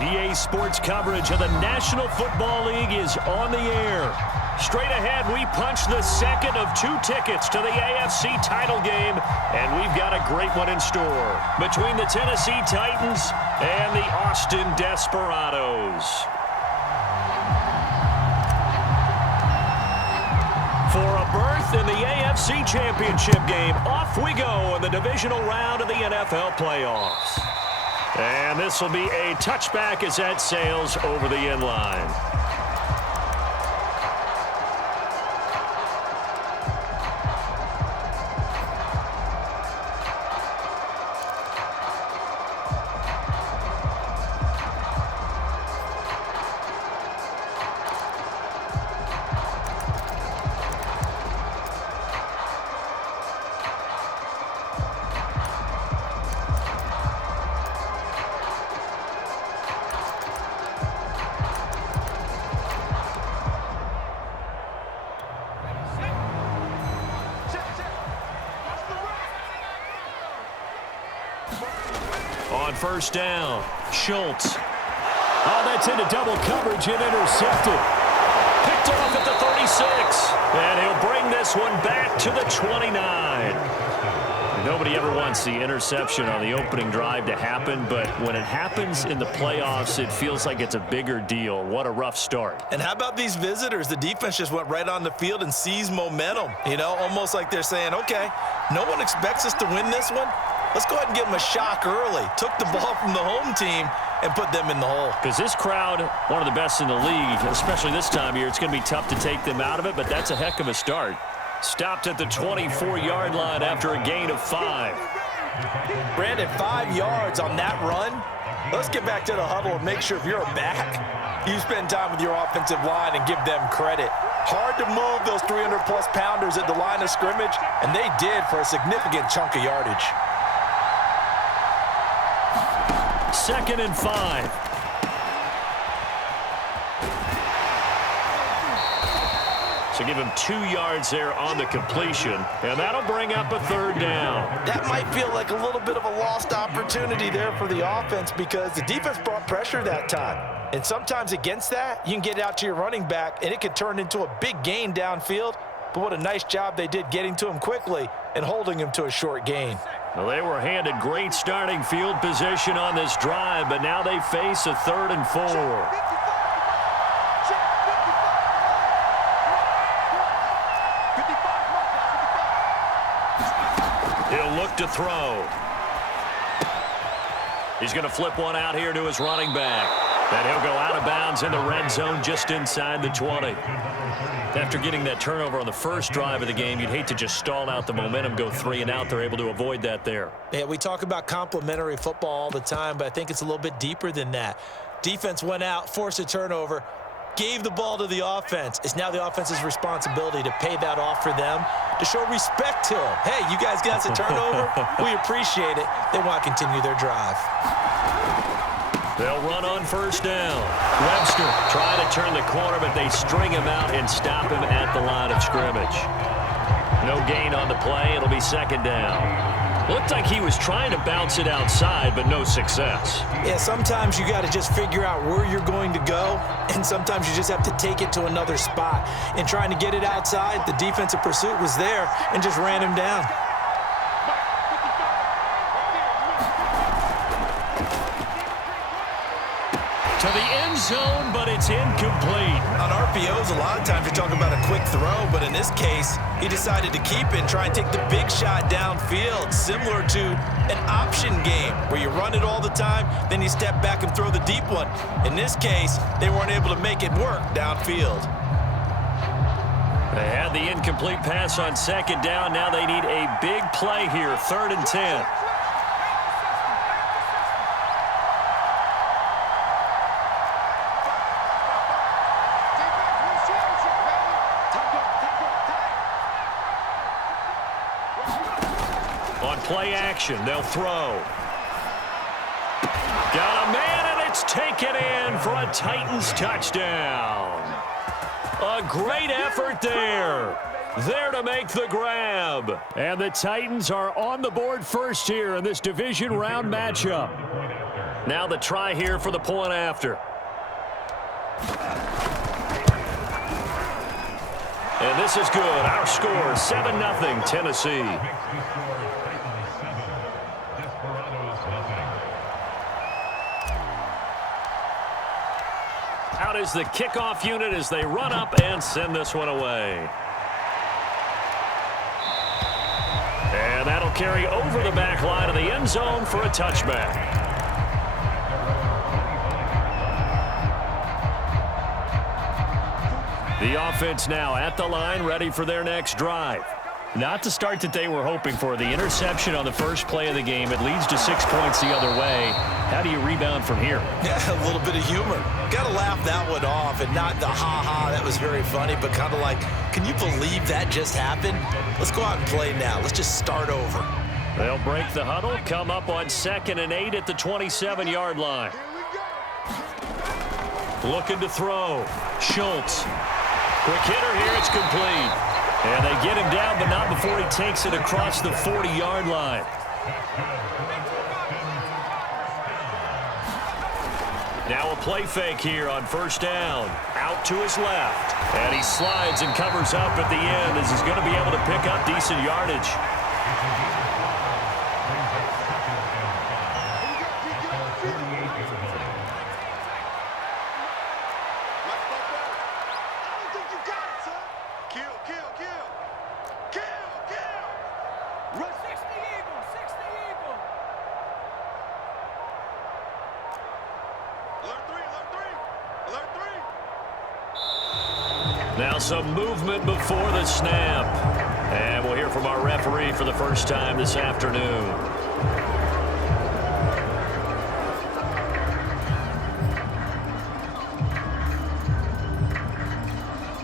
EA Sports coverage of the National Football League is on the air. Straight ahead, we punch the second of 2 tickets to the AFC title game, and we've got a great one in store between the Tennessee Titans and the Austin Desperados. For a berth in the AFC Championship game, off we go in the divisional round of the NFL playoffs. And this will be a touchback as that sails over the end line. On first down, Schultz. Oh, that's into double coverage and intercepted. Picked off at the 36. And he'll bring this one back to the 29. Nobody ever wants the interception on the opening drive to happen, but when it happens in the playoffs, it feels like it's a bigger deal. What a rough start. And how about these visitors? The defense just went right on the field and seized momentum. You know, almost like they're saying, okay, no one expects us to win this one. Let's go ahead and give them a shock early. Took the ball from the home team and put them in the hole. Because this crowd, one of the best in the league, especially this time of year, it's going to be tough to take them out of it, but that's a heck of a start. Stopped at the 24-yard line after a gain of 5. Brandon, 5 yards on that run. Let's get back to the huddle and make sure if you're back, you spend time with your offensive line and give them credit. Hard to move those 300-plus pounders at the line of scrimmage, and they did for a significant chunk of yardage. 2nd and 5. So give him 2 yards there on the completion, and that'll bring up a 3rd down. That might feel like a little bit of a lost opportunity there for the offense because the defense brought pressure that time. And sometimes against that, you can get out to your running back, and it could turn into a big gain downfield. But what a nice job they did getting to him quickly and holding him to a short gain. Well, they were handed great starting field position on this drive, but now they face a 3rd and 4. He'll look to throw. He's going to flip one out here to his running back. And he'll go out of bounds in the red zone just inside the 20. After getting that turnover on the first drive of the game, you'd hate to just stall out the momentum, go 3 and out. They're able to avoid that there. Yeah, we talk about complementary football all the time, but I think it's a little bit deeper than that. Defense went out, forced a turnover, gave the ball to the offense. It's now the offense's responsibility to pay that off for them, to show respect to them. Hey, you guys got us a turnover. We appreciate it. They want to continue their drive. They'll run on first down. Webster trying to turn the corner, but they string him out and stop him at the line of scrimmage. No gain on the play. It'll be 2nd down. Looked like he was trying to bounce it outside, but no success. Yeah, sometimes you got to just figure out where you're going to go, and sometimes you just have to take it to another spot. And trying to get it outside, the defensive pursuit was there and just ran him down. To the end zone, but it's incomplete. On RPOs, a lot of times you're talking about a quick throw, but in this case, he decided to keep it and try and take the big shot downfield, similar to an option game where you run it all the time, then you step back and throw the deep one. In this case, they weren't able to make it work downfield. They had the incomplete pass on 2nd down. Now they need a big play here, 3rd and 10. On play action, they'll throw. Got a man, and it's taken in for a Titans touchdown. A great effort there. There to make the grab. And the Titans are on the board first here in this division round matchup. Now the try here for the point after. And this is good. Our score, 7-0 Tennessee. Out is the kickoff unit as they run up and send this one away. And that'll carry over the back line of the end zone for a touchback. The offense now at the line, ready for their next drive. Not the start that they were hoping for. The interception on the first play of the game. It leads to 6 points the other way. How do you rebound from here? Yeah, a little bit of humor. Got to laugh that one off, and not the ha-ha, that was very funny, but kind of like, can you believe that just happened? Let's go out and play now. Let's just start over. They'll break the huddle, come up on 2nd and 8 at the 27-yard line. Looking to throw. Schultz. Quick hitter here, it's complete. And they get him down, but not before he takes it across the 40-yard line. Now a play fake here on 1st down. Out to his left. And he slides and covers up at the end as he's going to be able to pick up decent yardage. Now some movement before the snap. And we'll hear from our referee for the first time this afternoon.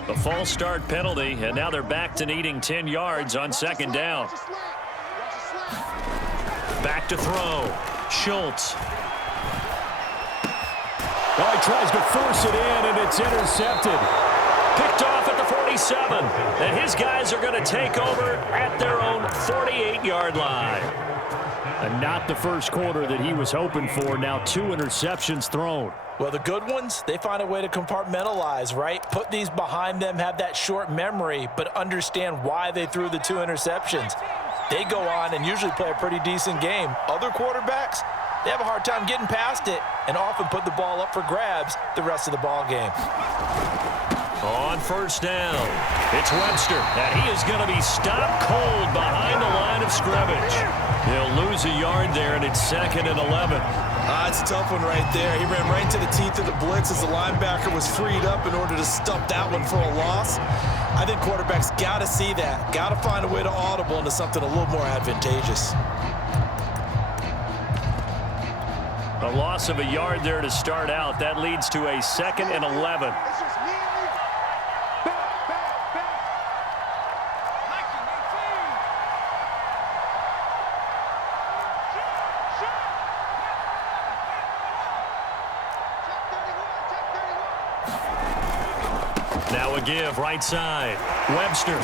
A false start penalty, and now they're back to needing 10 yards on 2nd down. Back to throw. Schultz. Oh, he tries to force it in, and it's intercepted. Picked off at the 47. And his guys are going to take over at their own 48-yard line. And not the first quarter that he was hoping for. Now 2 interceptions thrown. Well, the good ones, they find a way to compartmentalize, right? Put these behind them, have that short memory, but understand why they threw the 2 interceptions. They go on and usually play a pretty decent game. Other quarterbacks, they have a hard time getting past it and often put the ball up for grabs the rest of the ball game. On 1st down, it's Webster, and he is going to be stopped cold behind the line of scrimmage. He'll lose a yard there, and it's 2nd and 11. It's a tough one right there. He ran right into the teeth of the blitz as the linebacker was freed up in order to stop that one for a loss. I think quarterbacks got to see that. Got to find a way to audible into something a little more advantageous. A loss of a yard there to start out. That leads to a 2nd and 11. Now a give right side. Webster.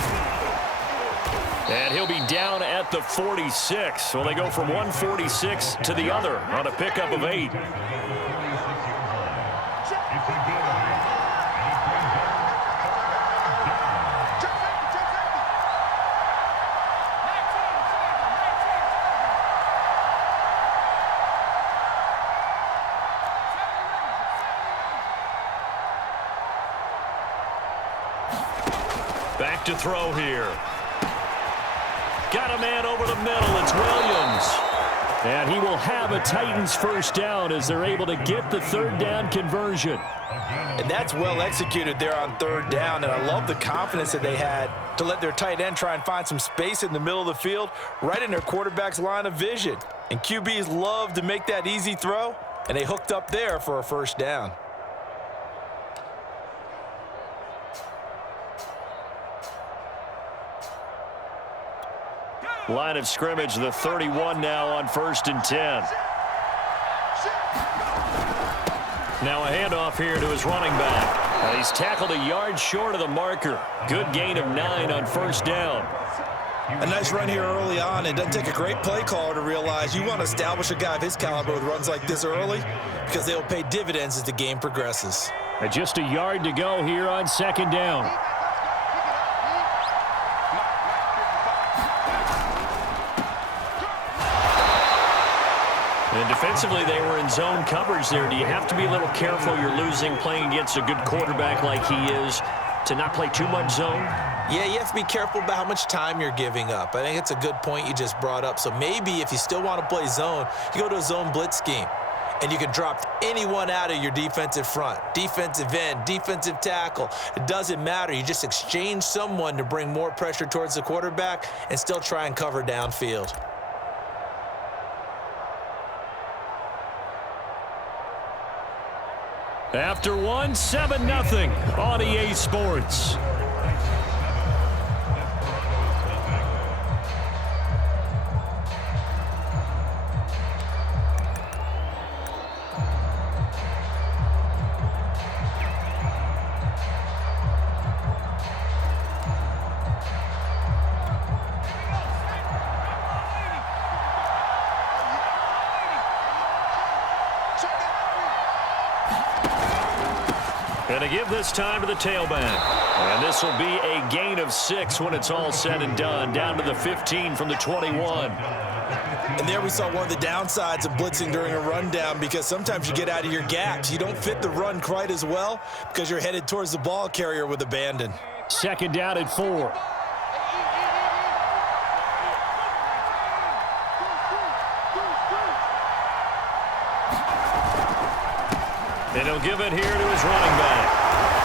And he'll be down at the 46. So they go from 146 to the other on a pickup of 8. Back to throw here. Got a man over the middle. It's Williams. And he will have a Titans 1st down as they're able to get the 3rd down conversion. And that's well executed there on 3rd down. And I love the confidence that they had to let their tight end try and find some space in the middle of the field, right in their quarterback's line of vision. And QBs love to make that easy throw, and they hooked up there for a 1st down. Line of scrimmage, the 31 now on 1st and 10. Now a handoff here to his running back. He's tackled a yard short of the marker. Good gain of 9 on 1st down. A nice run here early on. It doesn't take a great play caller to realize you want to establish a guy of his caliber with runs like this early because they'll pay dividends as the game progresses. And just a yard to go here on second down. And defensively, they were in zone coverage there. Do you have to be a little careful? You're losing playing against a good quarterback like he is to not play too much zone? Yeah, you have to be careful about how much time you're giving up. I think it's a good point you just brought up. So maybe if you still want to play zone, you go to a zone blitz scheme. And you can drop anyone out of your defensive front, defensive end, defensive tackle. It doesn't matter. You just exchange someone to bring more pressure towards the quarterback and still try and cover downfield. After one, 7-0 on EA Sports. And to give this time to the tailback. And this will be a gain of 6 when it's all said and done. Down to the 15 from the 21. And there we saw one of the downsides of blitzing during a rundown because sometimes you get out of your gaps. You don't fit the run quite as well because you're headed towards the ball carrier with abandon. Second down at 4. And he'll give it here to his running back.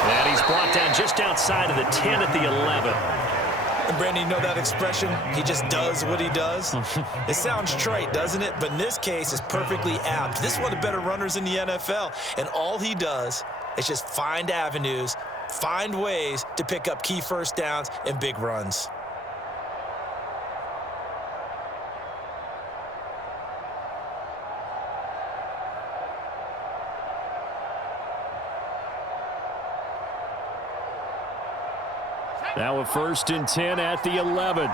And he's brought down just outside of the 10 at the 11. And Brandon, you know that expression? He just does what he does? It sounds trite, doesn't it? But in this case, it's perfectly apt. This is one of the better runners in the NFL. And all he does is just find avenues, find ways to pick up key first downs and big runs. Now a 1st and 10 at the 11.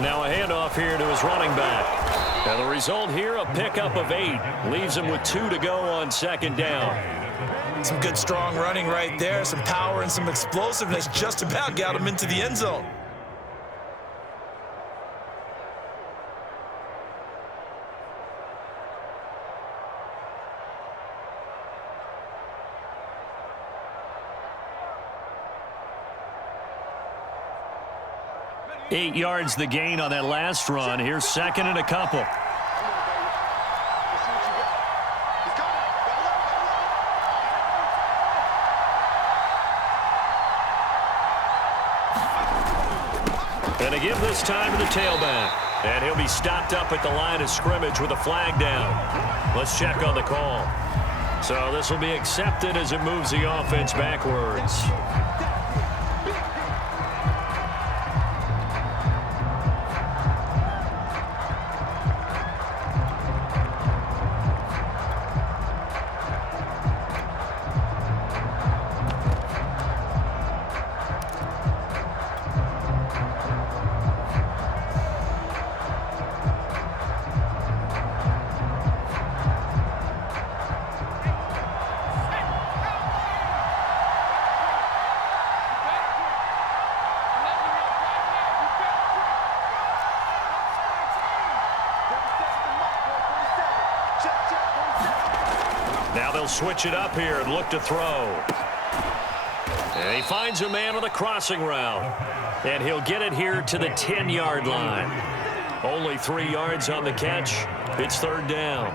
Now a handoff here to his running back. And the result here, a pickup of 8. Leaves him with 2 to go on second down. Some good, strong running right there. Some power and some explosiveness just about got him into the end zone. Eight yards the gain on that last run. Here's second and a couple. And to give this time to the tailback. And he'll be stopped up at the line of scrimmage with a flag down. Let's check on the call. So this will be accepted as it moves the offense backwards. Now they'll switch it up here and look to throw. And he finds a man on the crossing route. And he'll get it here to the 10-yard line. Only 3 yards on the catch. It's third down.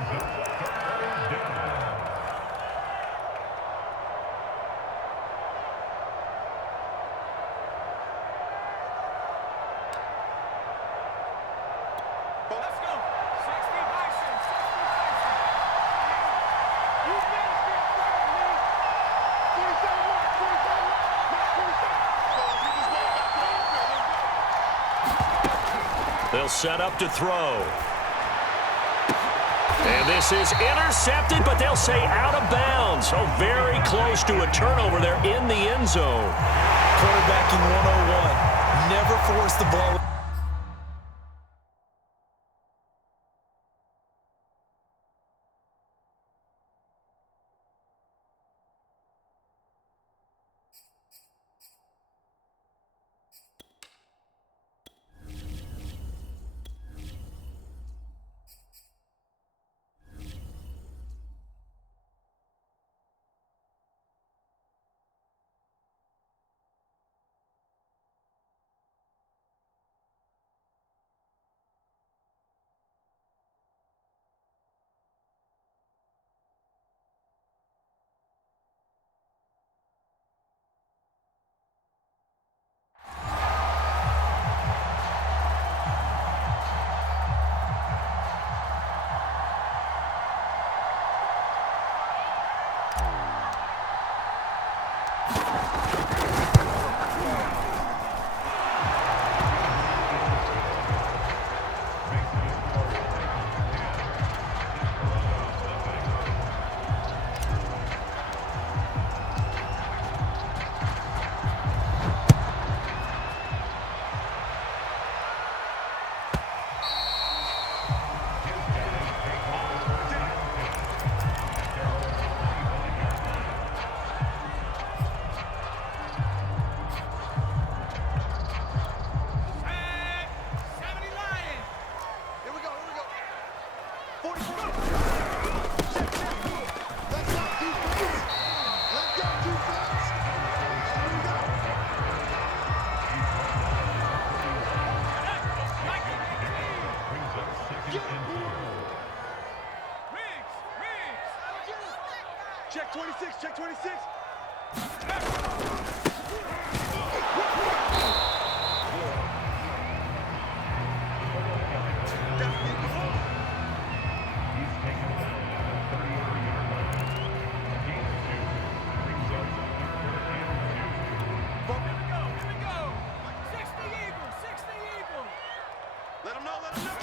They'll set up to throw. And this is intercepted, but they'll say out of bounds. Oh, very close to a turnover there in the end zone. Quarterbacking 101. Never force the ball. Check 26, check 26. Let him know, let him know.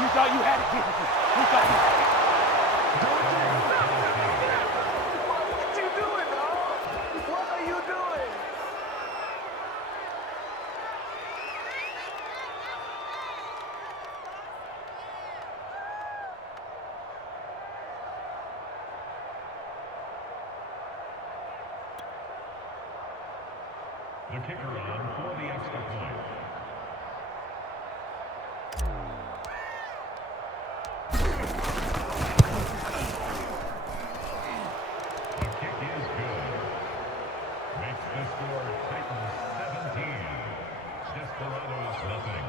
You thought you had it. You thought you had it. What you doing, dog? What are you doing? The kicker on for the extra point. The kick is good. Makes the score Titans 17. Desperados nothing.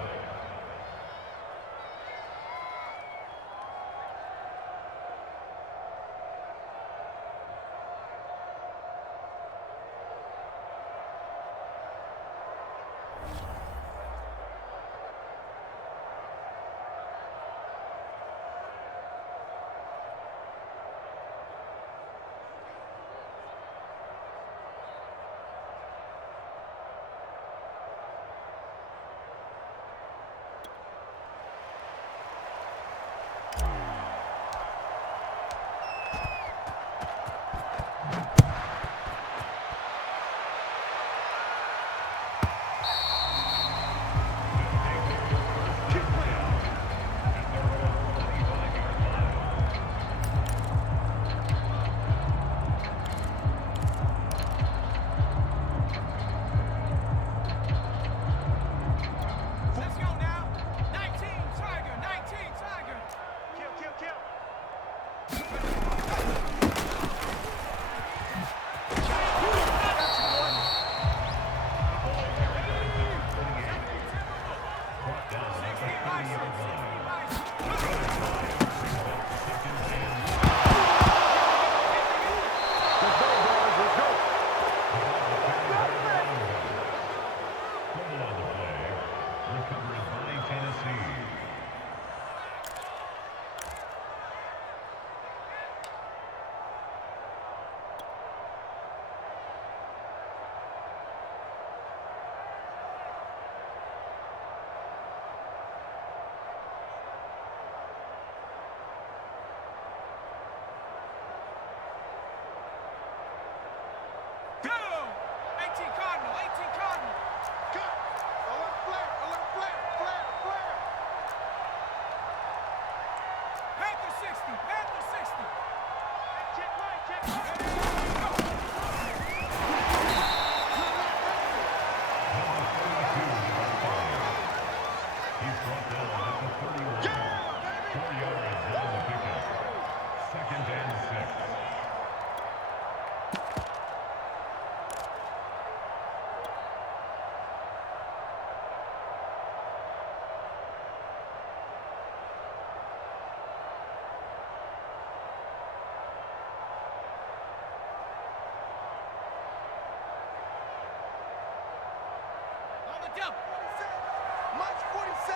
Mike's 47.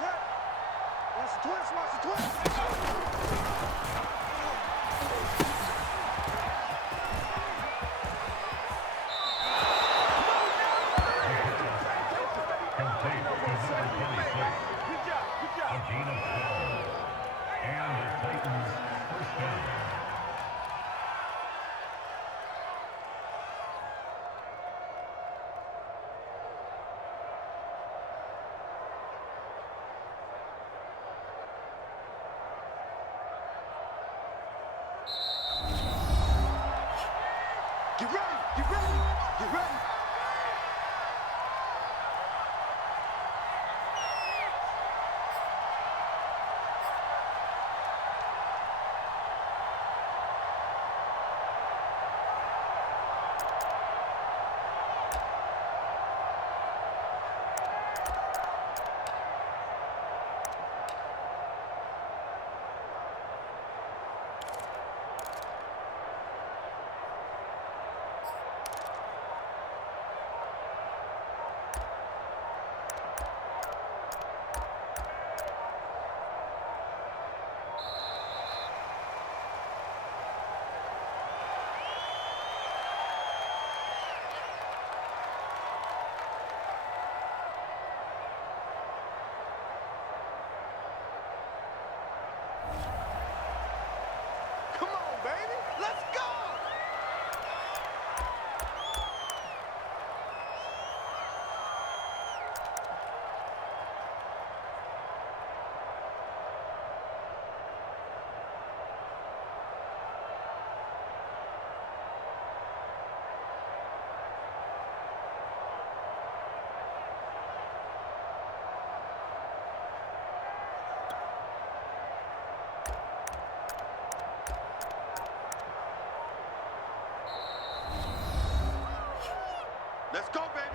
Hit. Watch the twist. Complete to number 26. A gain of 12. And the Titans first down. Get ready. Come on, baby. Let's go. Let's go, baby.